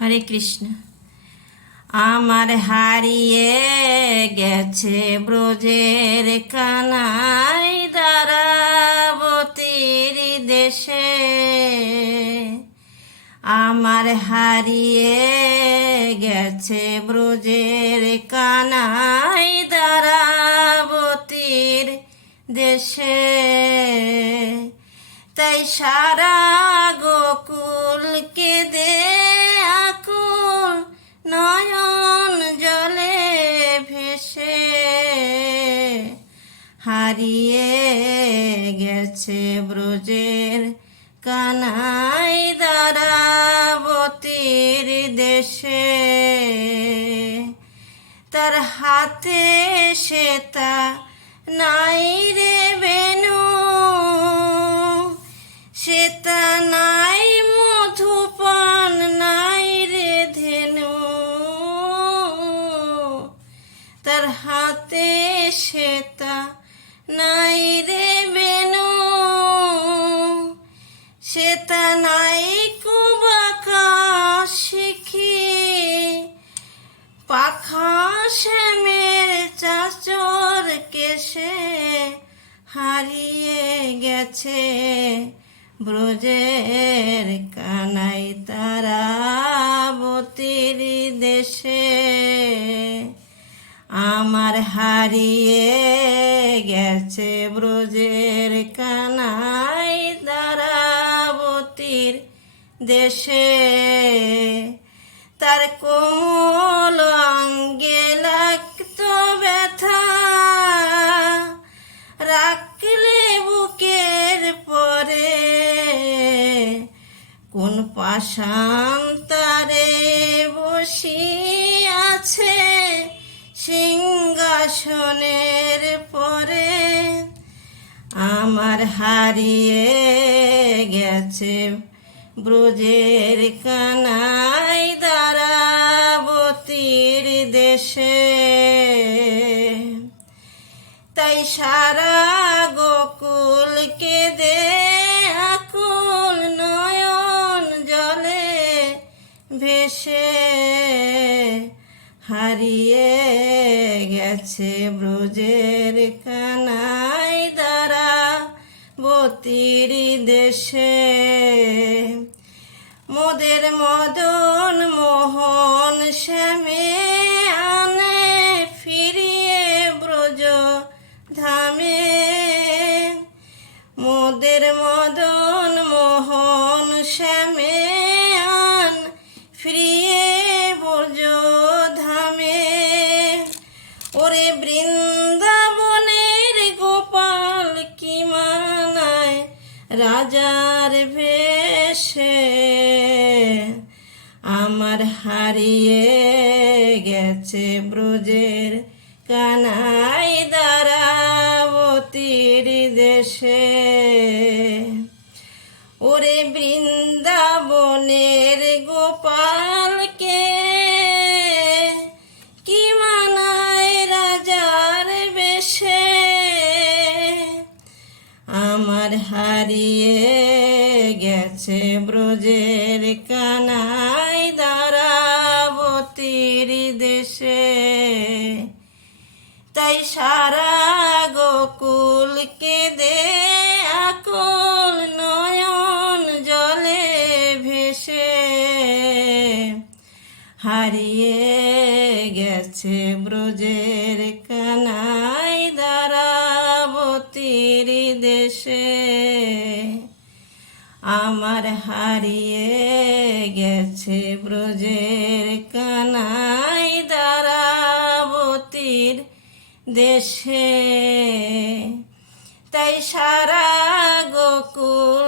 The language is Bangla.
হরে কৃষ্ণ। আমার হারিয়ে গেছে ব্রজের কানাই দারাবতীর দেশে। আমার হারিয়ে গেছে ব্রজের কানাই দারাবতীর দেশে। তাই সারা ভেসে হারিয়ে গেছে ব্রজের কানাই দারাবতীর দেশে। তার হাতে সেতা নাই রে বেনু সেতা নাই হারিয়ে গেছে ব্রজের কানাই তারাবতীর দেশে। আমার হারিয়ে গেছে ব্রজের কানাই দারাবতীর দেশে। তার কোমল কোন পাশান তারে বসি আছে সিংহাসনের পরে? আমার হারিয়ে গেছে ব্রজের কানাই দারাবতীর দেশে। তাই সারা গোকুল দে ভেসে হারিয়ে গেছে ব্রজের কানাই দ্বারা বতির দেশে। মোদের মদন মোহন শ্যামে আনে ফিরিয়ে ব্রজ ধামে। মোদের মদন ওরে বৃন্দাবনের গোপাল কি মানায় রাজার ভেষে? আমার হারিয়ে গেছে ব্রজের কানাই দ্বারাবতীর দেশে। বেশে আমার হারিয়ে গেছে ব্রজের কানাই দারাবতীর দেশে। তাই সারা গোকুল দে আকুল নয়ন জলে ভেসে। হারিয়ে গেছে ব্রজের কানাই দারাবতীর দেশে। আমার হারিয়ে গেছে ব্রজের কানাই দারাবতীর দেশে।